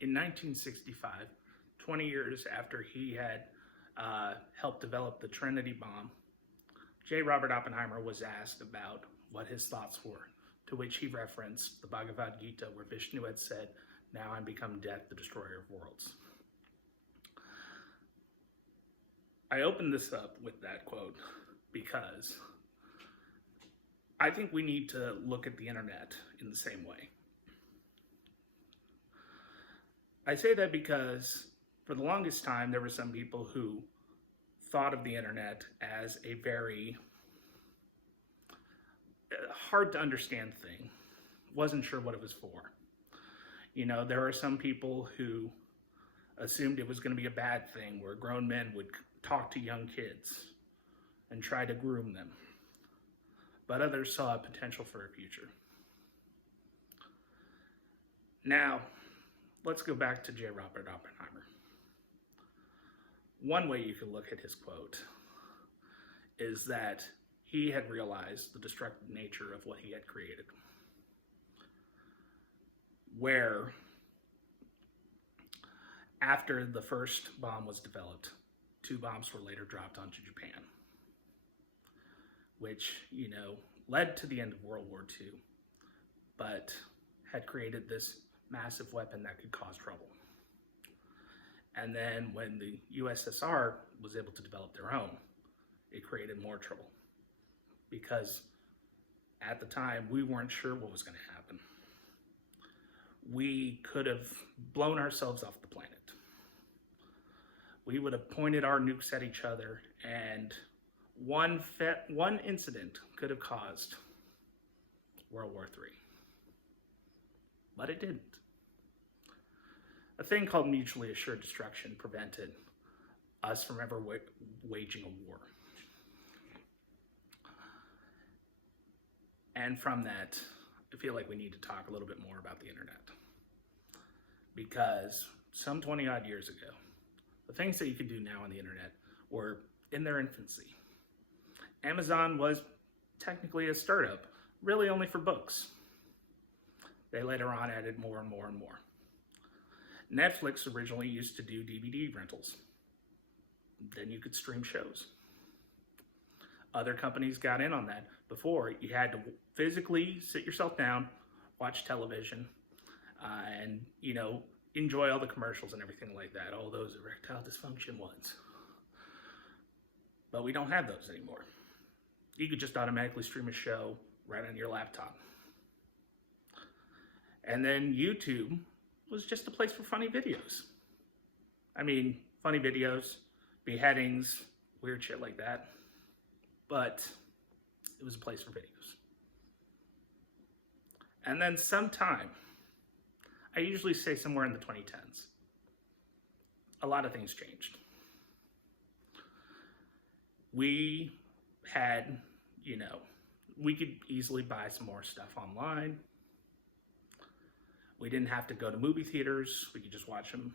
in 1965, 20 years after he had helped develop the Trinity bomb, J. Robert Oppenheimer was asked about what his thoughts were, to which he referenced the Bhagavad Gita, where Vishnu had said, "Now I'm become death, the destroyer of worlds." I opened this up with that quote because I think we need to look at the internet in the same way. I say that because for the longest time, there were some people who thought of the internet as a very hard to understand thing, wasn't sure what it was for. You know, there are some people who assumed it was going to be a bad thing where grown men would talk to young kids and try to groom them. But others saw a potential for a future. Now, let's go back to J. Robert Oppenheimer. One way you can look at his quote is that he had realized the destructive nature of what he had created. Where, after the first bomb was developed, 2 bombs were later dropped onto Japan, which, led to the end of World War II, but had created this massive weapon that could cause trouble. And then when the USSR was able to develop their own, it created more trouble because at the time we weren't sure what was going to happen. We could have blown ourselves off the planet. We would have pointed our nukes at each other, and one incident could have caused World War III. But it didn't. A thing called mutually assured destruction prevented us from ever waging a war. And from that, I feel like we need to talk a little bit more about the internet. Because some 20 odd years ago, the things that you can do now on the internet were in their infancy. Amazon was technically a startup, really only for books. They later on added more and more and more. Netflix originally used to do DVD rentals. Then you could stream shows. Other companies got in on that. Before, you had to physically sit yourself down, watch television, and, enjoy all the commercials and everything like that, all those erectile dysfunction ones. But we don't have those anymore. You could just automatically stream a show right on your laptop. And then YouTube was just a place for funny videos. I mean, funny videos, beheadings, weird shit like that. But it was a place for videos. And then sometime, I usually say somewhere in the 2010s, a lot of things changed. We had, we could easily buy some more stuff online. We didn't have to go to movie theaters. We could just watch them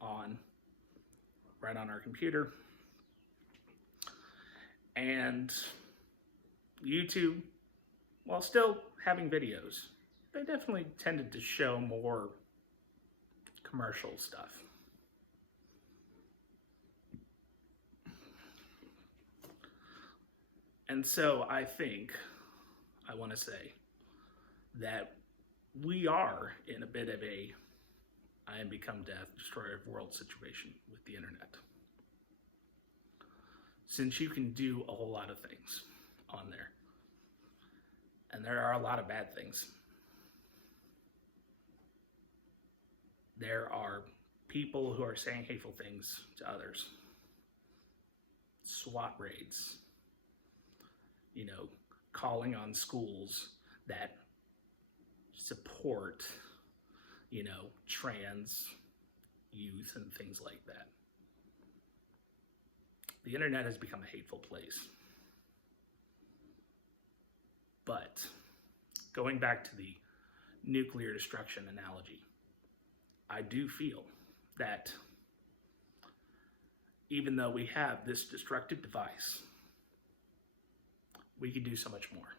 right on our computer. And YouTube, while still having videos, they definitely tended to show more commercial stuff. And so I want to say that we are in a bit of a I am become death, destroyer of world situation with the internet. Since you can do a whole lot of things on there. And there are a lot of bad things. There are people who are saying hateful things to others. SWAT raids. Calling on schools that support, trans youth and things like that. The internet has become a hateful place. But going back to the nuclear destruction analogy, I do feel that even though we have this destructive device, we can do so much more.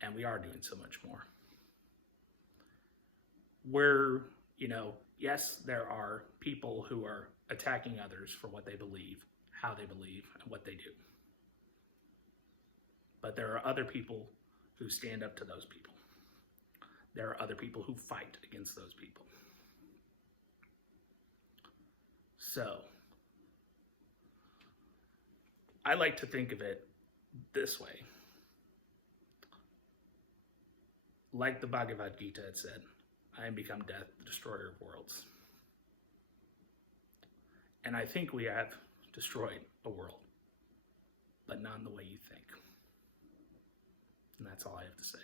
And we are doing so much more. We're, Yes, there are people who are attacking others for what they believe, how they believe, and what they do. But there are other people who stand up to those people. There are other people who fight against those people. So, I like to think of it this way. Like the Bhagavad Gita had said, I am become death, the destroyer of worlds. And I think we have destroyed a world, but not in the way you think. And that's all I have to say.